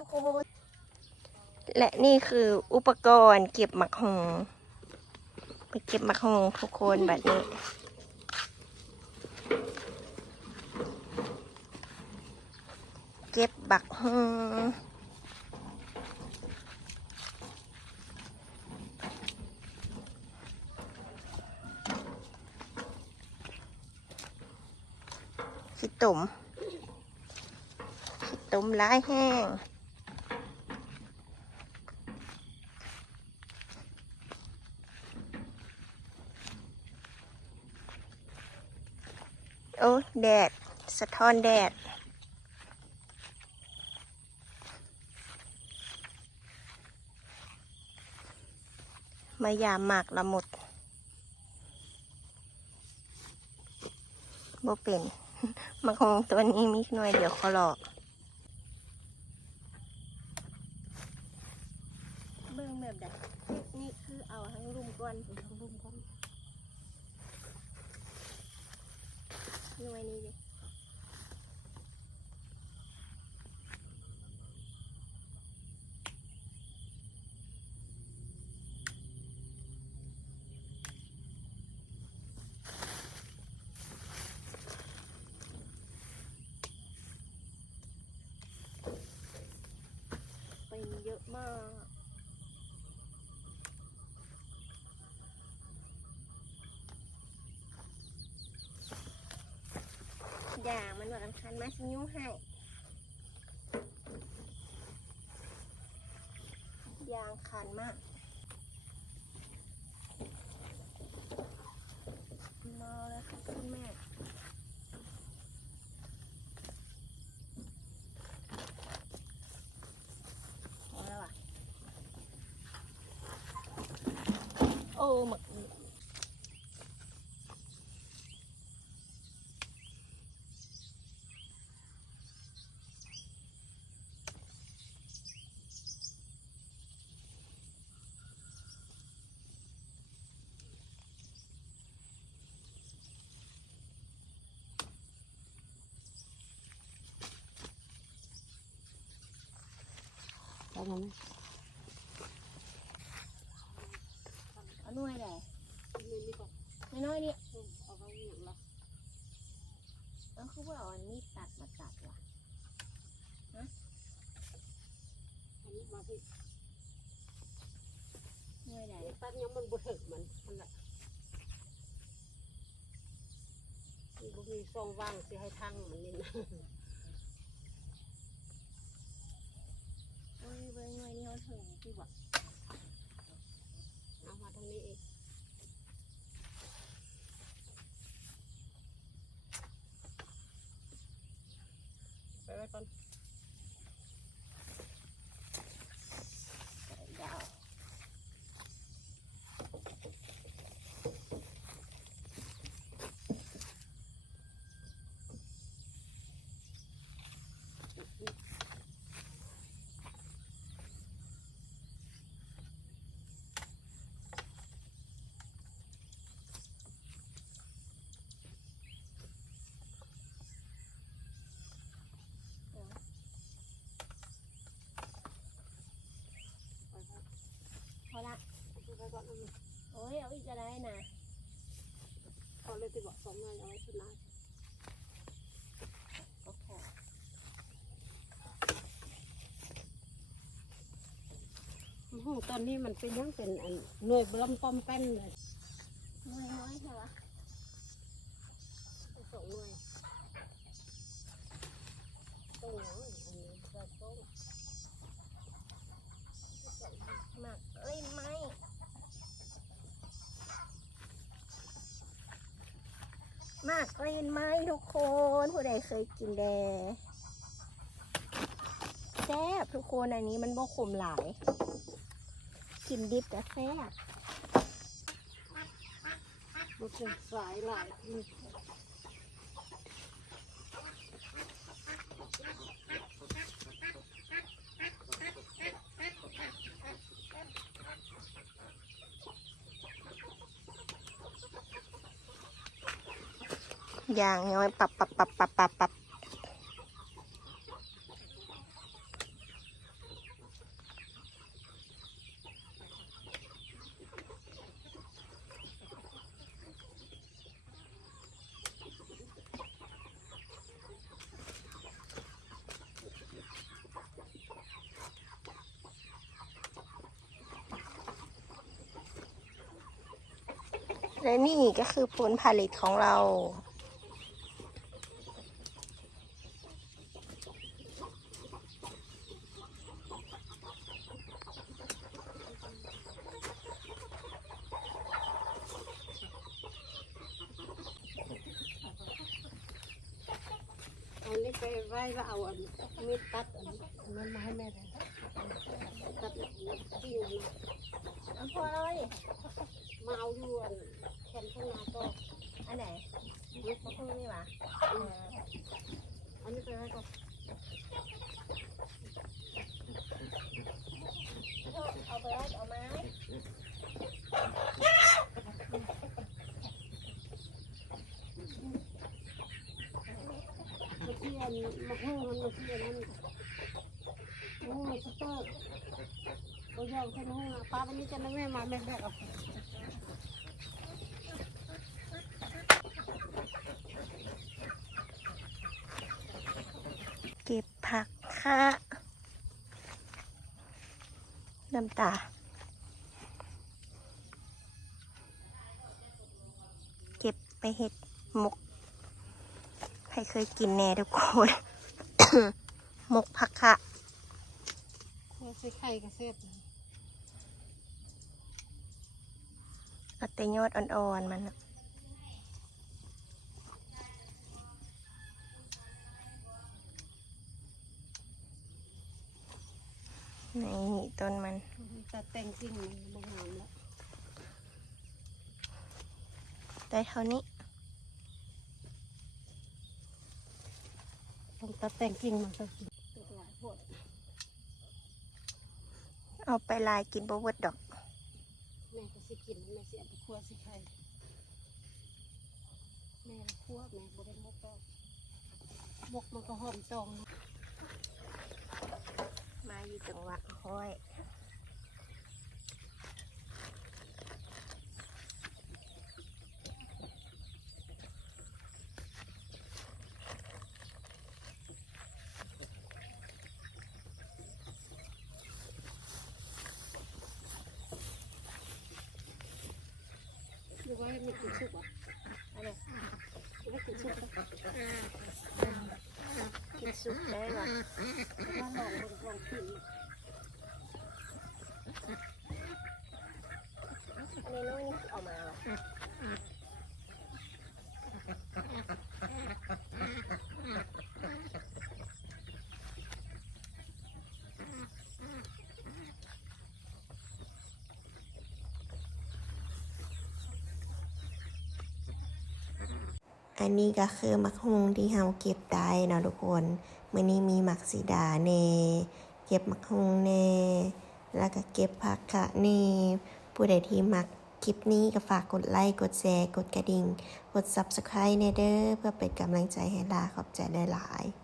ทุกคนและนี่คืออุปกรณ์เก็บหมักหงไปเก็บหมักหงทุกคนแบบนี้เก็บบักหงขี้ตุ่มร้ายแห้งโอ้แดดสะท้อนแดดมายามหมากละหมดบ่เป็นมาคงตัวนี้มีหน่วยเดี๋ยวเขาหลอกเบิ่งแบบใดนี่คือเอาทั้งลุ่มก้อนทั้งลุ่มก้อนหน่วยนี้ดิเป็นเยอะมากอย่างมันว่าสำคัญมากชิ้นยุ่งให้ยางคันมากมาแล้วค่ะคุณแม่พอแล้วอ่ะโอ้หมดเอาหน่วยไหนน้อยนี่เอาไปหยุดละแล้วคือว่าเอาอันนี้ตัดมาตัดว่ะนะอันนี้มาพี่หน่วยไหนตัดยังมันบุถึกมันแหละมันบุมีซองว่างสิให้ทั้งมันนี่นะโอ้ยเบอร์หน่วยนี่เขาถึงที่บอกเอามาทางนี้เองไปไว้ก่อนยาวพอละโอ้ยเอาอีกจะได้นะเอาเลยติบอกสองเงินเอาไว้ชนะก็พอตอนนี้มันเป็นยังเป็นอันหน่วยบลัมปอมแป้นเลยหน่วยน้อยใช่ปะสองหน่วยต้นอันนี้จะต้นหมักเอ้ยไม่มากเล่นไหมทุกคนผู้ใดเคยกินแดแซ่บทุกคนอันนี้มันบ่ขมหลายกินดิบแต่แซ่บมันเป็นสายหลายอย่างน้อยปับ และนี่ก็คือผลผลิตของเรา อันนี้ไปไว้ว่าเอาอันมีดตัดอันนั้นมาให้แม่เลยตัดกิ้งมัน พอเลย มาเอาอยู่อันแขนข้างหน้าก็ อันไหนมันคือนี่หว่า อันนี้ไปไว้ก็ เอาไปแล้วเอาไม้ มาเทียนมาหุ้งมันมาเทียนนั่นหุ้งสเตอร์ตัวยาวแค่หุ้งป้าวันนี้จะนั่งแม่มาแม่แบกเอา เก็บผักค่ะน้ำตา เก็บไปเห็ดหมก ใครเคยกินแน่ทุกคน หมกผักค่ะ ใส่ไข่กับเศษ เอาแต่ยอดอ่อนๆมันน่ะนี่ต้นมัน ตัดแต่งกิ่งมันงามแล้ว ได้เท่านี้ ต้องตัดแต่งกิ่งมันก็กินตัวหลายพวก เอาไปลายกินบ่เบิดดอก แม่ก็สิกินแม่สิเอาไปคั่วสิไข่แม่คั่วแม่บ่ได้มกก็มกมันก็หอมจอง มาอยู่จังหวะห้อยดูไว้ไม่กินซุปอ่ะ อะไร ไม่กินซุปอ่ะ กินซุปได้ป่ะ ว่าลองกิน อันนี้น้องนี่เอามาว่ะอันนี้ก็คือมักฮุงที่เราเก็บได้เนาะทุกคนมื้อนี้มีมักสีดาเน่เก็บมักฮุงเน่แล้วก็เก็บผักคะเน่ผู้ใดที่มักคลิปนี้ก็ฝากกดไลค์กดแชร์กดกระดิ่งกด Subscribe เด้อเพื่อเป็นกำลังใจให้ลาขอบใจหลายๆ